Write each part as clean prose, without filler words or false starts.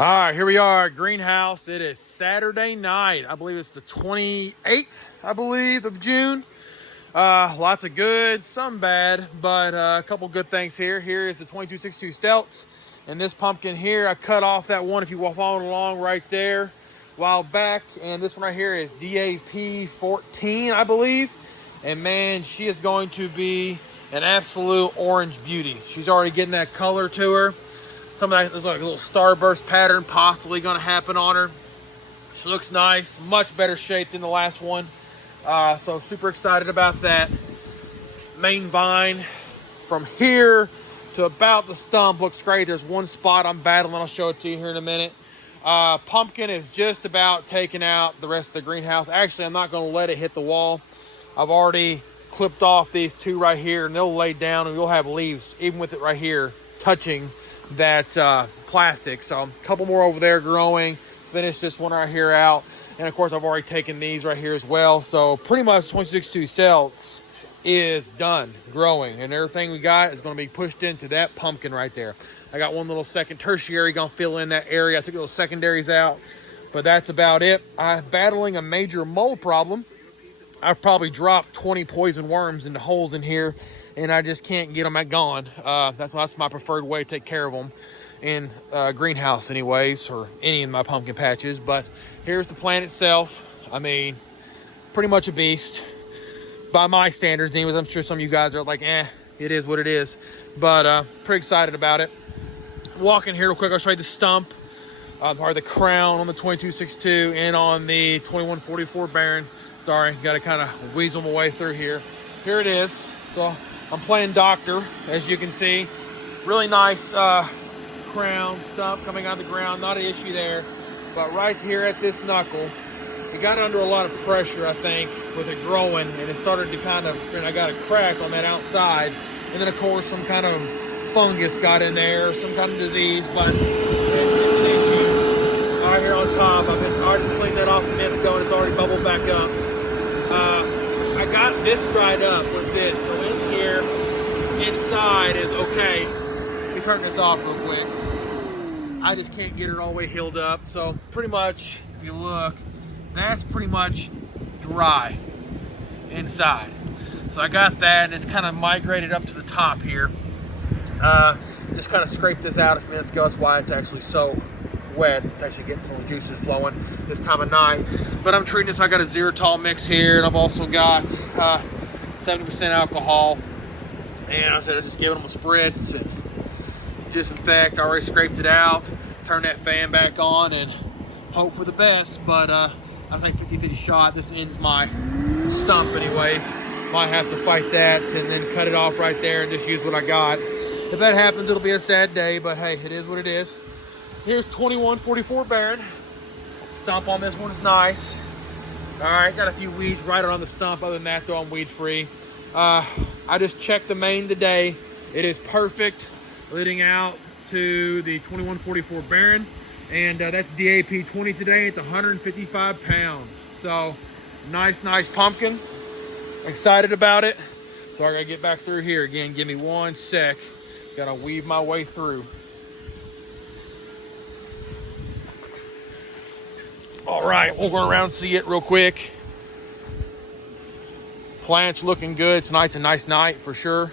All right, here we are at greenhouse. It is Saturday night. I believe it's the 28th, of June. Lots of good, some bad, but a couple good things here. Here is the 2262 Stelts. And this pumpkin here, I cut off that one if you followed along right there a while back. And this one right here is DAP 14, I believe. And man, she is going to be an absolute orange beauty. She's already getting that color to her. Some of that, there's like a little starburst pattern possibly going to happen on her. She looks nice, much better shape than the last one. So super excited about that. Main vine from here to about the stump looks great. There's one spot I'm battling. I'll show it to you here in a minute. Pumpkin is just about taking out the rest of the greenhouse. Actually, I'm not going to let it hit the wall. I've already clipped off these two right here, and they'll lay down, and you'll have leaves, even with it right here, touching that plastic. So a couple more over there growing. Finish this one right here out. And of course, I've already taken these right here as well. So pretty much 262 Stelts is done growing, and everything we got is going to be pushed into that pumpkin right there. I got one little second tertiary going to fill in that area. I took those secondaries out, but that's about it. I'm battling a major mold problem. I've probably dropped 20 poison worms into holes in here, and I just can't get them gone. That's my preferred way to take care of them in greenhouse anyways, or any of my pumpkin patches. But here's the plant itself. I mean, pretty much a beast by my standards. Anyways, I'm sure some of you guys are like, it is what it is. But pretty excited about it. Walking here real quick, I'll show you the stump, or the crown on the 2262 and on the 2144 Baron. Sorry, got to kind of weasel my way through here. Here it is. So I'm playing doctor, as you can see. Really nice crown stump coming out of the ground. Not an issue there. But right here at this knuckle, it got under a lot of pressure, I think, with it growing. And it started to kind of, and I got a crack on that outside. And then, of course, some kind of fungus got in there, some kind of disease. But it's an issue. Right here on top, I just cleaned that off a minute ago, and it's already bubbled back up. I got this dried up with this, so in here, inside is okay. Let me turn this off real quick. I just can't get it all the way healed up. So pretty much, if you look, that's pretty much dry inside. So I got that, and it's kind of migrated up to the top here. Just kind of scraped this out a few minutes ago. That's why it's actually so wet. It's actually getting some of the juices flowing this time of night. But I'm treating this. I got a Xeritol mix here, and I've also got 70% alcohol. And I said I'm just giving them a spritz and disinfect. I already scraped it out, turn that fan back on, and hope for the best. But I think 50-50 shot. This ends my stump anyways. Might have to fight that and then cut it off right there and just use what I got. If that happens, it'll be a sad day, but hey, it is what it is. Here's 2144 Baron. Stump on this one is nice. All right, got a few weeds right around the stump. Other than that, though, I'm weed free. I just checked the main today. It is perfect, leading out to the 2144 Baron. And that's DAP 20 today. It's 155 pounds. So nice pumpkin. Excited about it. So I gotta get back through here again. Give me one sec. Gotta weave my way through. All right, we'll go around and see it real quick. Plant's looking good. Tonight's a nice night for sure.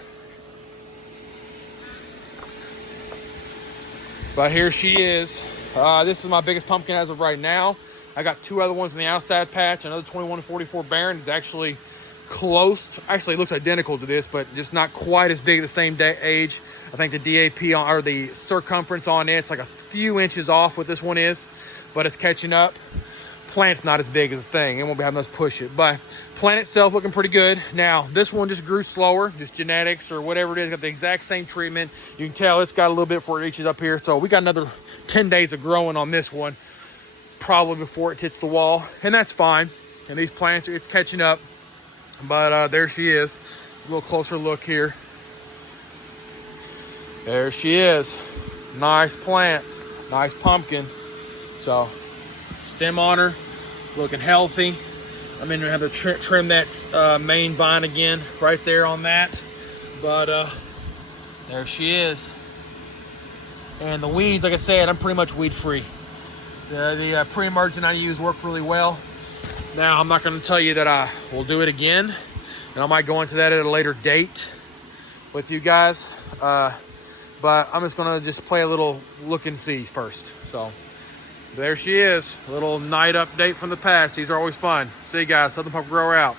But here she is. This is my biggest pumpkin as of right now. I got two other ones in the outside patch. Another 2144 Baron is actually close. Actually, it looks identical to this, but just not quite as big at the same age. I think the DAP or the circumference on it's like a few inches off what this one is, but it's catching up. Plant's not as big as the thing. It won't be having us push it, but plant itself looking pretty good. Now, this one just grew slower, just genetics or whatever it is. Got the exact same treatment. You can tell it's got a little bit before it reaches up here. So we got another 10 days of growing on this one, probably before it hits the wall, and that's fine. And these plants, it's catching up. But there she is. A little closer look here. There she is. Nice plant, nice pumpkin. So stem on her, looking healthy. I'm going to have to trim that main vine again right there on that. But there she is. And the weeds, like I said, I'm pretty much weed free. The pre-emergent I use work really well. Now, I'm not going to tell you that I will do it again, and I might go into that at a later date with you guys. But I'm just going to just play a little look and see first. So there she is, a little night update from the past. These are always fun. See you guys, Southern Pumpkin Grower out.